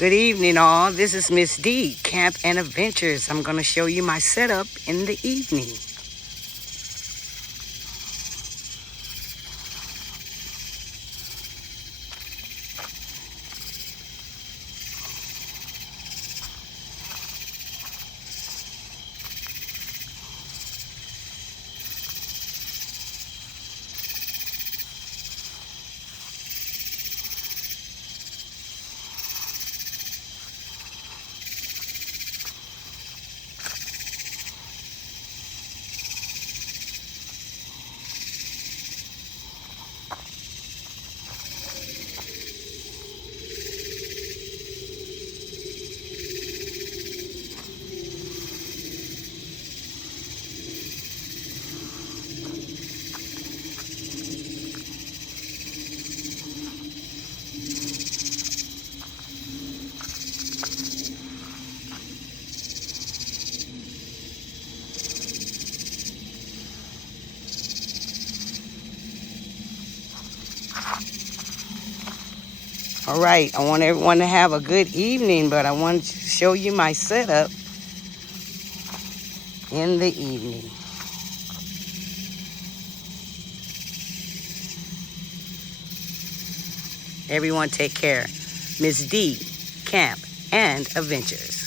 Good evening, all. This is Miss D, Camp and Adventures. I'm going to show you my setup in the evening. All right, I want everyone to have a good evening, but I want to show you my setup in the evening. Everyone take care. Miss D, Camp and Adventures.